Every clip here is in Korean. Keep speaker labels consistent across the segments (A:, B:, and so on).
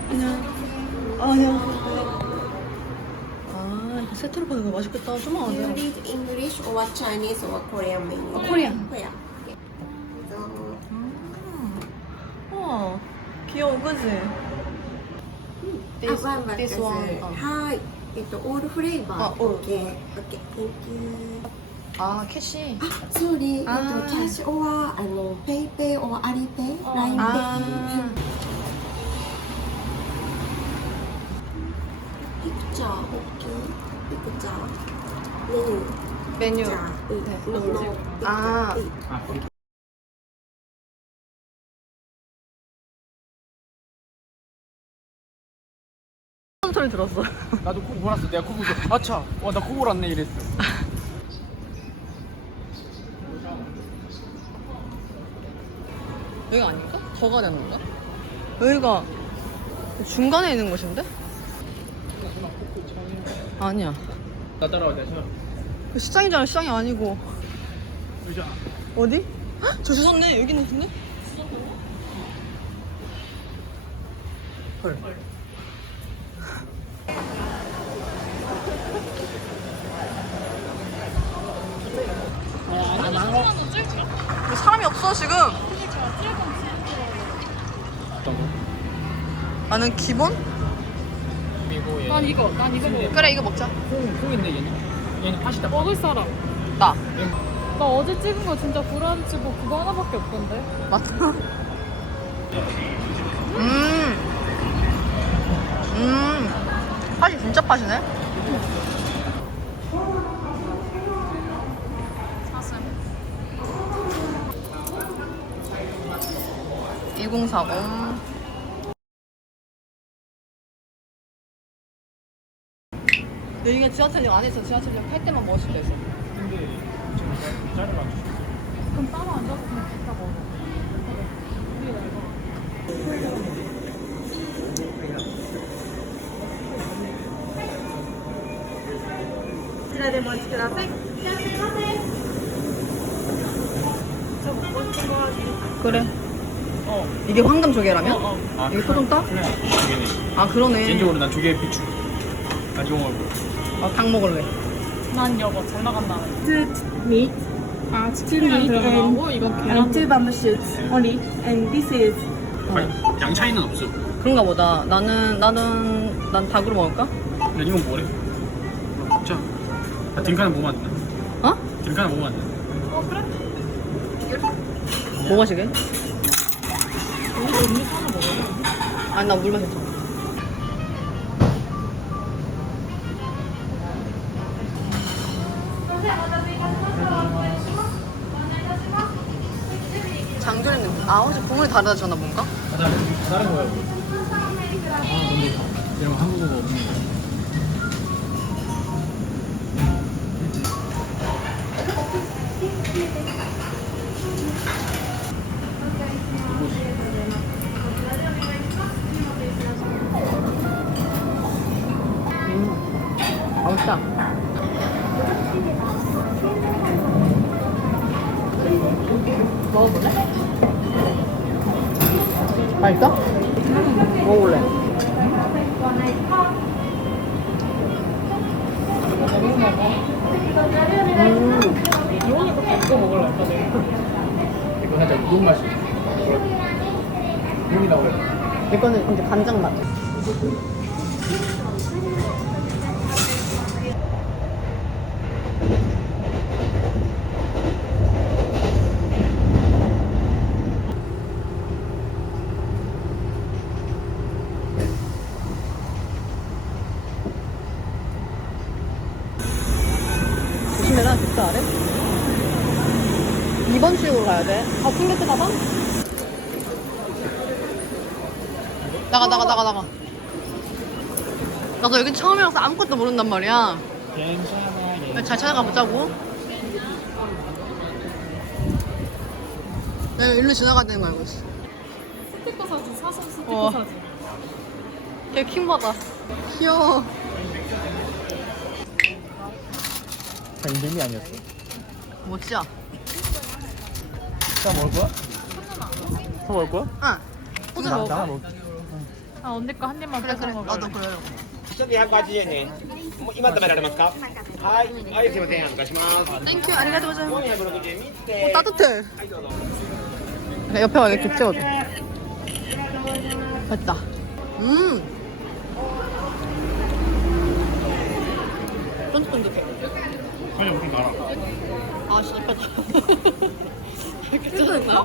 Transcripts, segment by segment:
A: 아니야. 아, 이거 세트로 파는 거 맛있겠다. 좀
B: You
A: 안 돼.
B: need English or Chinese or Korean menu?
A: 코리안.
B: Korean. Okay. So,
A: 와, 귀여워, 그지?
B: one back
A: this one.
B: はい。オールフレーバー。
A: あオール
B: OK。OK。Thank you。
A: 아, 캐시.
B: あ、総理、キ
A: あー
B: ャッシュオアペイペイオアリペイ、ラインペイ。
A: 아,
B: 픽처, 오케이. 픽처.
A: 메뉴.
B: 자, 네.
A: 아. 소리 들었어.
C: 나도 코 골았어. 내가 코 보고 아차. 나 코 골았네 이랬어.
A: 여기가 아닌가? 더 가야 되는 건가? 여기가 중간에 있는 곳인데? 아니야.
C: 나 따라와 내가 쳐.
A: 그 시장이잖아. 시장이 아니고.
C: 여기잖아.
A: 어디? 헉, 저 주웠네. 여기 있는 곳인데?
C: 헐.
A: 근데 사람이 없어 지금. 나는 기본?
C: 그리고 얘.
D: 난 이거 먹어.
A: 그래 이거 먹자.
C: 콩 있네 얘는 팥이다.
D: 먹을 사람.
A: 나.
D: 나 어제 찍은 거 진짜 브런치 뭐 그거 하나밖에 없던데.
A: 맞다. 팥이 진짜 팥이네.
D: 사슴.
A: 2040. 여기가 지하철역 안에 있어. 지하철역 탈 때만 먹을 수 있어.
C: 근데 지금 자르라.
D: 그럼 따로 앉아서 그냥 각자 먹어. 그래. 우리 이거.
B: こちらでお待ちください。
A: 그래.
C: 어.
A: 이게 황금 조개라면?
C: 아,
A: 이게 토종 따?
C: 그래. 조개네.
A: 아 그러네.
C: 개인적으로 난 조개 비추. 난 이거 먹을 거야.
A: 닭 먹을래.
D: 난 여보 잘 나간다.
E: meat,
D: 아
E: two meat
D: 들어가고 이거
E: and
D: 계란.
E: two bamboo shoots only. And this is
C: 아니, 양 차이는 없어.
A: 그런가 보다. 난 닭으로 먹을까?
C: 난 이건 뭐래? 먹자. 나 딩카는 뭐 만드나?
A: 어?
C: 딩카는 뭐 만드나?
A: 뭐 마시게? 아니 나 물 마셨잖아. 장조림 느낌. 아 혹시 국물이 다르다잖아 뭔가?
C: 다른 거야. 아 근데 이런 거 한국어가 없는 거야.
A: 맛있다. 먹어볼래? 맛있어? 먹어볼래.
D: 이거는 이거 먹을래.
C: 이거 살짝 우동 맛이. 우동이 나오래.
A: 이거는 이제 간장 맛. 조심해라, 진짜 아래. 2번 출구로 가야 돼. 아, 풍경도 봐봐. 나가. 나도 여기 처음이라서 아무것도 모른단 말이야.
C: 괜찮아.
A: 잘 찾아가 보자고. 내가 일로 지나가야 되는 거 알고 있어.
D: 스티커 사진, 사슴 스티커
A: 어.
D: 사진.
A: 걔 킹받아. 귀여워.
C: 다 인벤이 아니었어?
A: 멋지야.
C: 자 먹을 거야? 더 먹을 거야?
A: 응.
D: 오늘
C: 나
D: 먹어.
C: 먹을게.
D: 아 언니 거 한 입만 뺏어 먹어.
A: 나도 그래요.
F: ちょっと180円ね。もう今食べられますか。はい、はい、すみません、お願いします。
A: 땡큐 아리가토 고자이마스.
F: 460円見て。
A: 따뜻해.
F: はい、どうぞ。
A: 옆에 와 이렇게 찍어줘. 맛있다. 쫀득쫀득해.
C: 아니 무슨 나라
A: 아 씨발. 이렇게 짜증나?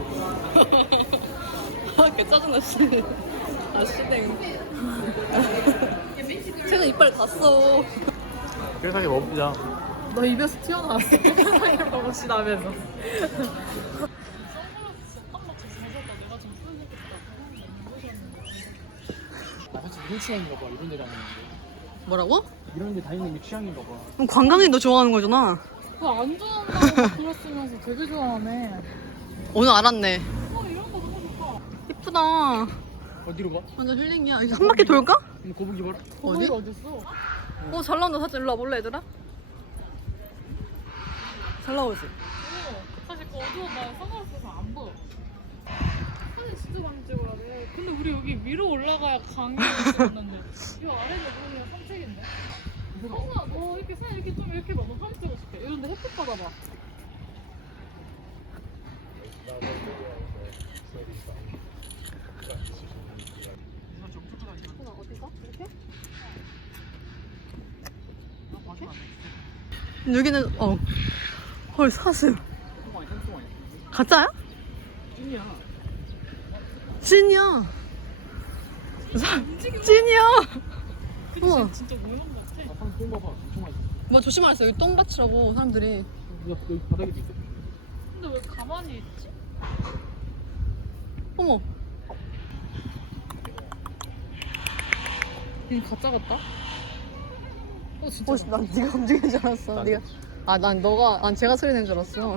A: 아, 개 짜증나 씨. 아 씨댕. 쟤는 이빨 갔어.
C: 세상에 먹자.
D: 너 입에서 튀어나왔어. 세상에 먹으시다면서.
C: 사실 이런 취향인가 봐. 이런 데 다니는 게.
A: 뭐라고?
C: 이런 데 다니는 게 취향인가 봐.
A: 그럼 관광인 너 좋아하는 거잖아.
D: 그거 안 좋아한다고 그랬으면서 되게 좋아하네.
A: 오늘 알았네.
D: 이런 거 너무 좋다.
A: 이쁘다.
C: 어디로 가?
A: 완전 힐링이야. 이거 한 바퀴 돌까?
C: 근데 거북이 봐라.
D: 거기 어딨어?
A: 잘 나온다. 사진 일로 와볼래 얘들아? 잘 나오지?
D: 사실 그 어두워 나 선글라스에서 안 보여. 사진 진짜 많이 찍어야 돼. 근데 우리 여기 위로 올라가야 강이 있었는데 이 아래는 그냥 산책인데. 성아 너 이렇게 사진 이렇게 좀 이렇게 봐봐. 사진 찍어줄게. 이런데 햇빛 받아봐. 어디가? 이렇게?
A: 여기는 헐 사슴. 가짜야?
C: 찐이야.
A: 찐이야. 찐이야. 우와.
D: 진짜 모형 같아.
C: 아빠는 똥 봐봐. 엄청 많이.
A: 뭐 조심하세요. 여기 똥밭이라고 사람들이.
C: 여기 바닥에도 있어.
D: 근데 왜 가만히 있지?
A: 어머.
D: 가짜 같다? 진짜.
A: 난 네가 움직이는 줄 알았어. 네가. 난 제가 소리 낸 줄 알았어.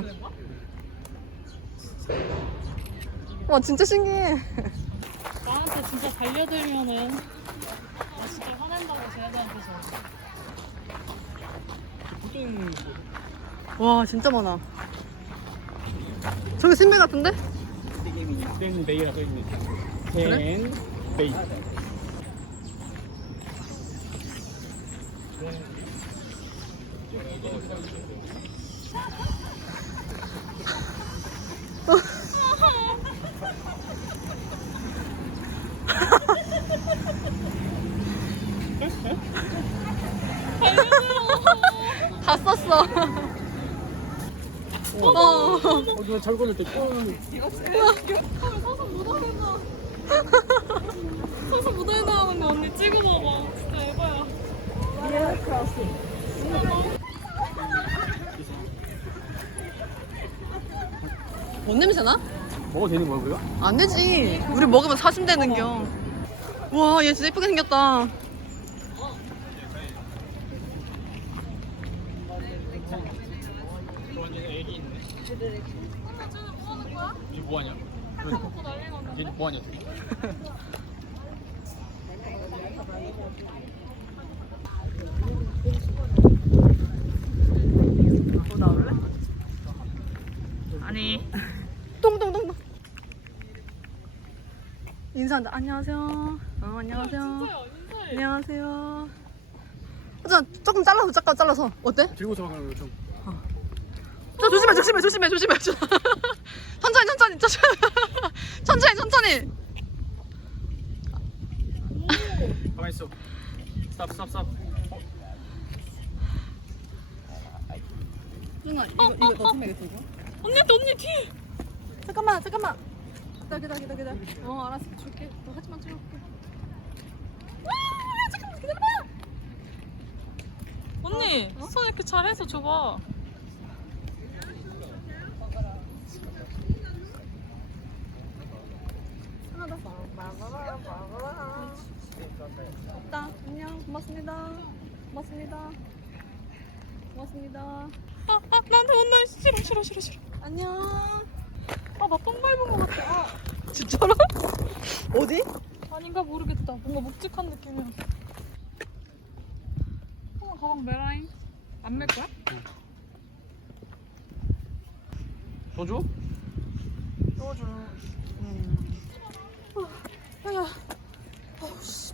A: 와 진짜 신기해.
D: 나한테 진짜 달려들면은 나 진짜 화낸다고 쟤네들한테서.
C: 푸딩
A: 와 진짜 많아. 저기 신발 같은데?
C: 땡 베이라 써 있네.
A: 그래?
C: 땡 베이.
A: 다 썼어.
C: 누가 잘 걸릴 때 똥.
D: 서서 무대에 나오는데 언니 찍어봐봐. 진짜 에바야.
A: 뭔 냄새 나?
C: 먹어도 되는 거야 우리가?
A: 안 되지. 우리 먹으면 사심되는겨. 와, 얘 진짜 예쁘게 생겼다.
C: 완전 애기 있네.
D: 쟤는 뭐 하는 거야?
C: 얘 뭐하냐?
D: 먹고 난리가 났네.
C: 얘 뭐하냐?
A: 너 나올래?
D: 아니.
A: 똥똥똥똥. 인사한다. 안녕하세요. 안녕하세요.
D: 진짜야 인사해.
A: 안녕하세요. 조금 잘라서. 어때?
C: 들고서 가는 거 좀.
A: 조심해. 천천히.
C: 가만 있어. 스탑.
A: 누나 이거 너 선배겠어 이거?
D: 언니 뒤.
A: 잠깐만. 기다려. 알았어 줄게. 너 하지만 찍어볼게. 잠깐만 기다려봐.
D: 언니 손 이렇게 잘해서 줘봐.
A: 없다. 안녕. 고맙습니다.
D: 나한테 혼나. 싫어.
A: 안녕.
D: 나 똥 밟은 거 같아.
A: 진짜로? 어디?
D: 아닌가 모르겠다. 뭔가 묵직한 느낌이야. 가방 메라잉. 안 맬 거야?
C: 소주?
A: 아야. 아우 씨.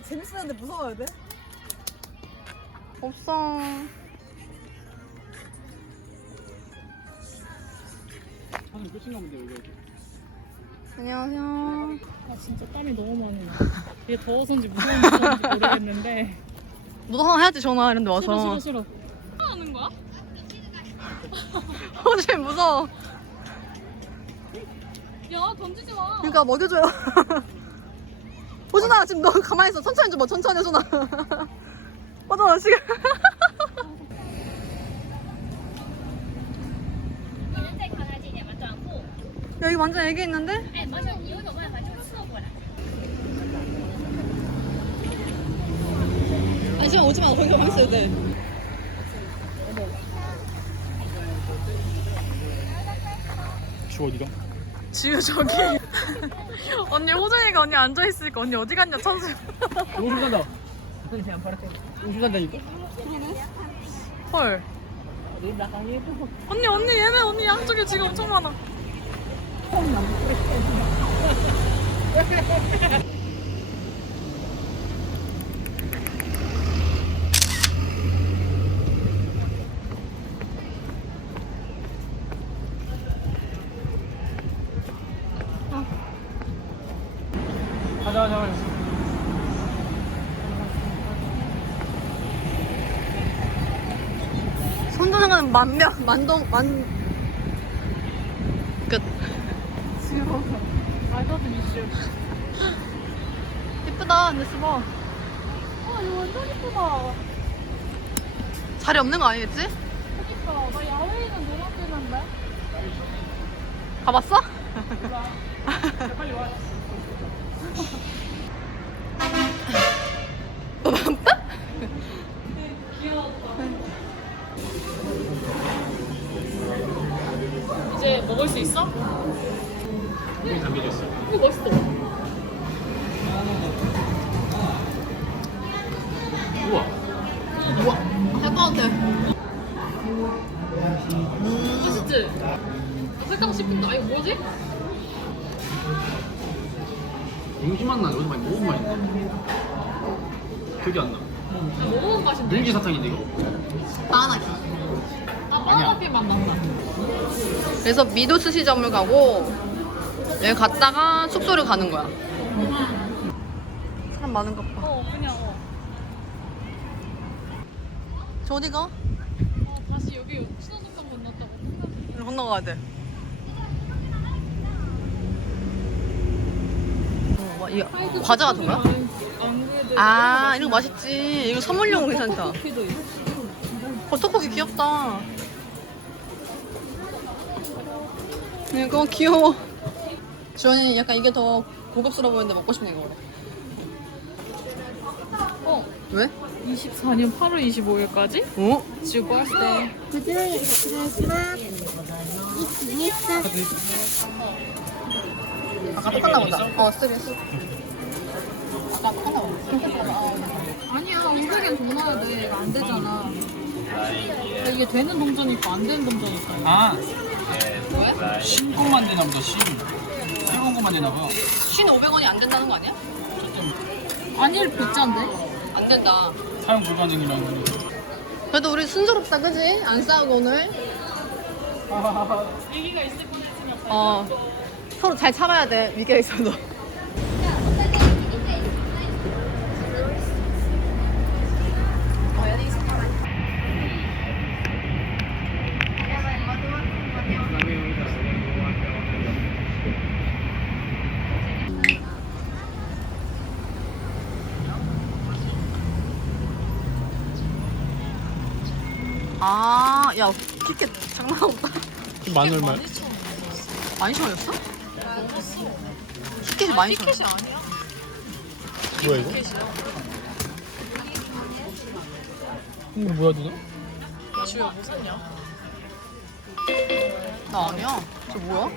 A: 재밌었는데 무서워야 돼? 없어.
C: 사진 끝인가 본데 여기.
A: 안녕하세요.
D: 아 진짜 땀이 너무 많이 나. 이게 더워서인지 무서운지 모르겠는데.
A: 너도 하나 해야지 전화 이런데 와서.
D: 싫어 싫어 싫어. 뭐 하는 거야?
A: 호주에 무서워.
D: 야 던지지 마.
A: 그러니까 먹여줘요. 호준아 지금 너 가만히 있어. 천천히 좀 봐. 천천히 호준아. 호준아 지금.
G: 你能再靠它近点吗？短裤。
A: 여기 완전 애기 있는데?
G: 哎，毛小，你有种办法就是侧过来。
A: 아니 지금 오지 마. 거기 가만히 있어야 돼.
C: 주 어디가?
A: 지우 저기. 언니 호준이가 언니 앉아있으니까 언니 어디 갔냐 천수.
C: 오줌 산다. 오줌 산다니까?
A: 헐. 언니 얘네 언니 양쪽에 지금 엄청 많아.
C: 가자.
A: 손드는 건 만동 끝.
D: 말도 안 이슈.
A: 예쁘다 근데 스버.
D: 아 이거 완전 이쁘다.
A: 자리 없는 거 아니겠지?
D: 그니까 나 야외에는 노랑 뜨는데.
A: 가봤어?
C: 빨리 와.
D: 이제 먹을 수 있어?
C: 여기 담겨져 있어.
D: 이거 멋있어.
C: 우와.
A: 할 것 같아.
D: 맛있지? 색감 씹힌다. 아 이거 뭐지?
C: 용지 맛 나네. 어디 많이 먹은 맛인데. 기억이 안 나.
D: 먹어본 맛인데?
C: 물기 사탕인데 이거?
A: 바나나.
D: 아 바나나피 맛 난다.
A: 그래서 미도 스시점을 가고 여기 갔다가 숙소를 가는 거야. 사람 많은가 봐.
D: 그냥
A: 저 어디 가?
D: 다시 여기 신호등감 건넜다고.
A: 여기 건너가야 돼. 이 과자 같은 거야?
D: 안 그래도
A: 아 이런 거 맛있지. 이거 선물용 괜찮다.
D: 피도 있어.
A: 버터쿠키 귀엽다. 이거 귀여워. 주원이 약간 이게 더 고급스러워 보이는데 먹고 싶네 이거. 왜?
D: 24년 8월 25일까지?
A: 어?
D: 지우 버스데이.
A: 아까 똑같나 보다. 스트레스. 아까 똑같나 보다.
D: 아니야 500엔 돈 넣어야 돼. 이거 안 되잖아. 이게 되는 동전이 있고 안 되는 동전이 있어.
C: 아. 신공만 되나 보다. 새로운 것만 되나 봐.
A: 1,500원이 안 된다는 거 아니야?
D: 아닐 비싼데?
A: 안 된다.
C: 사용 불가능이라는 거.
A: 그래도 우리 순조롭다 그지? 안 싸우고 오늘.
D: 얘기가 있을 뻔했지만
A: 서로 잘 참아야 돼. 위기가 있어도. 아, 야, 티켓 장난 없다.
C: 만 얼마?
A: 12,000원이었어? 티켓이 12,000원.
D: 티켓이 아니야?
C: 뭐야 이거? 이거 뭐야 누나?
D: 지우야 뭐 샀냐?
A: 나 아니야. 저 뭐야?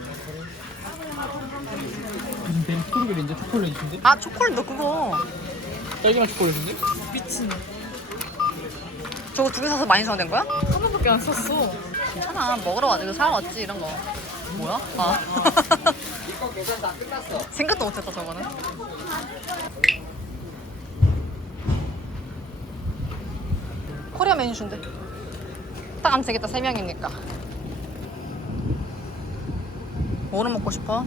C: 무슨 베리 스트로베리인데 초콜릿인데?
A: 아, 초콜릿 너 그거.
C: 딸기맛 초콜릿인데?
D: 미친.
A: 저거 두 개 사서 12,000원 된 거야?
D: 하나밖에 안 샀어.
A: 괜찮아. 먹으러 왔지. 이거 사러 왔지. 이런 거. 뭐야? 아. 생각도 못했다, 저거는. 코리아 메뉴 준대. 딱 안 되겠다, 3명이니까. 뭐를 먹고 싶어?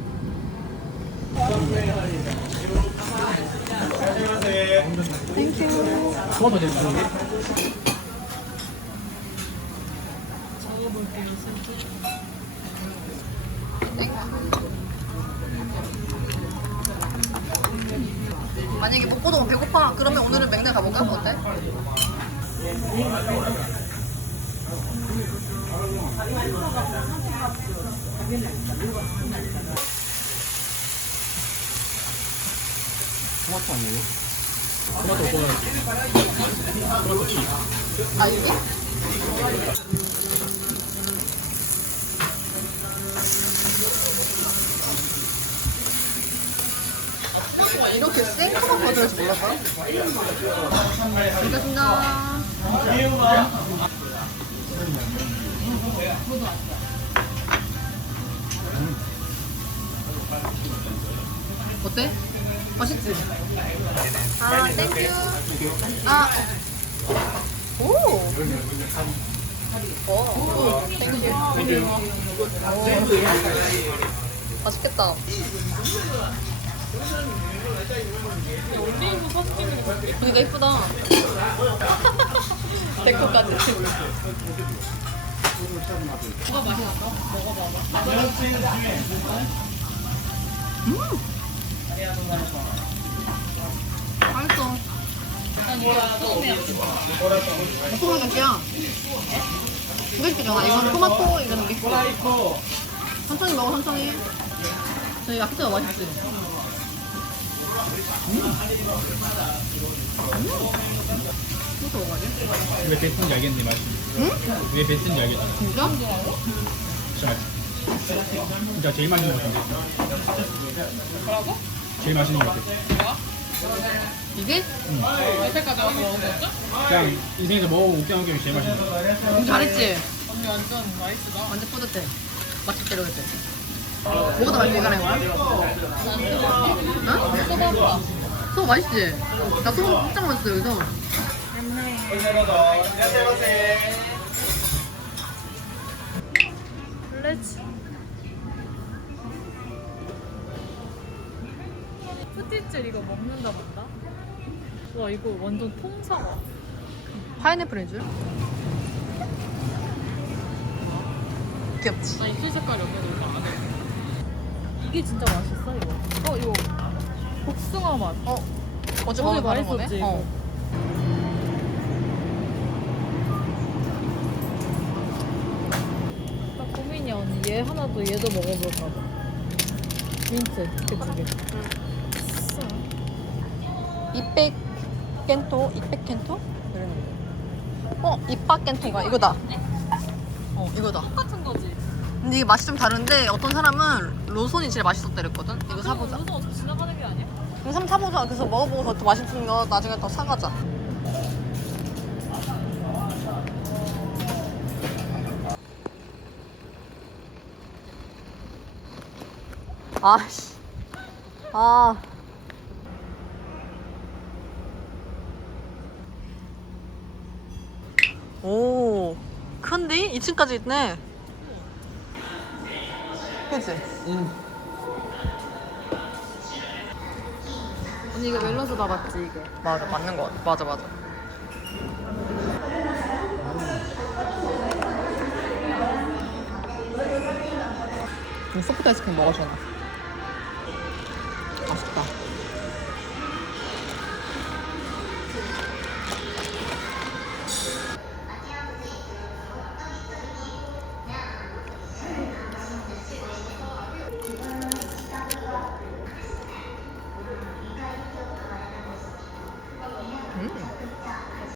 A: 땡큐.
C: 토마토 제일 좋은데?
A: 만약에 먹고도 배고파 그러면 오늘은 맥락 가볼까? 어때?
C: 토마토 아니에요? 토마토 먹어야지. 토마토 튀.
A: 아 이게? 이렇게 생크만 들을 줄 몰랐어? 알겠습니다. 어때? 맛있지? 아, 땡큐. 아. 오. 오, 땡큐. 맛있겠다.
D: 올리브 사진 찍는 거 같아.
A: 그러니까 예쁘다. 데코까지. 맛있어. 토마토야. 두 개씩이잖아. 이거는 토마토, 이거는 믹스. 천천히 먹어, 천천히. 저희 야키토가 맛있지? 이것도 먹어야지.
C: 왜 뱉은지 알겠네, 맛이.
A: 응?
C: 왜 뱉은지 알겠다.
A: 진짜?
C: 진짜 맛있어. 진짜 제일 맛있는 것 같은데.
D: 뭐라고?
C: 제일 맛있는 것 같아.
A: 이게?
D: 여태까지 와서 먹은 거죠?
C: 그냥 인생에서 먹어본 웃겨난 게 제일 맛있는 것 같아.
A: 잘했지?
D: 언니 완전 나이스다.
A: 완전 뿌듯해. 맛집대로 했지? 뭐가 더 맛있어, 이거랑 이거랑? 응?
D: 소바빠.
A: 소금 맛있지? 나 소금 진짜 맛있어, 여기서.
D: 블레츠. 푸티츠 이거 먹는다 본다. 와 이거 완전 통사과.
A: 파인애플인 줄? 귀엽지?
D: 나 입술 색깔이 없는 올라 안 해. 이게 진짜 맛있어 이거. 이거 복숭아 맛.
A: 어제
D: 어제
A: 먹은 다른
D: 맛있었지,
A: 거네?
D: 나 고민이야 언니. 얘 하나 또 얘도 먹어볼까 봐. 민트 이렇게 두 개.
A: 200 겐토? 200 겐토? 이러는 이빠 겐토가 이거다. 이거다.
D: 똑같은 거지.
A: 근데 이게 맛이 좀 다른데 어떤 사람은 로손이 제일 맛있었다 그랬거든? 이거 사보자.
D: 무슨 어떻게 지나가는 게 아니야?
A: 이거 한번 사보자. 그래서 먹어보고 더 맛있는 거 나중에 더 사가자. 아씨. 아. 오. 큰데? 2층까지 있네. 그치?
C: 응.
D: 언니 이거 멜로스 다 맞지 이게?
A: 맞아, 맞는 거 같아. 맞아, 맞아. 소프트 아이스크림 먹어주나?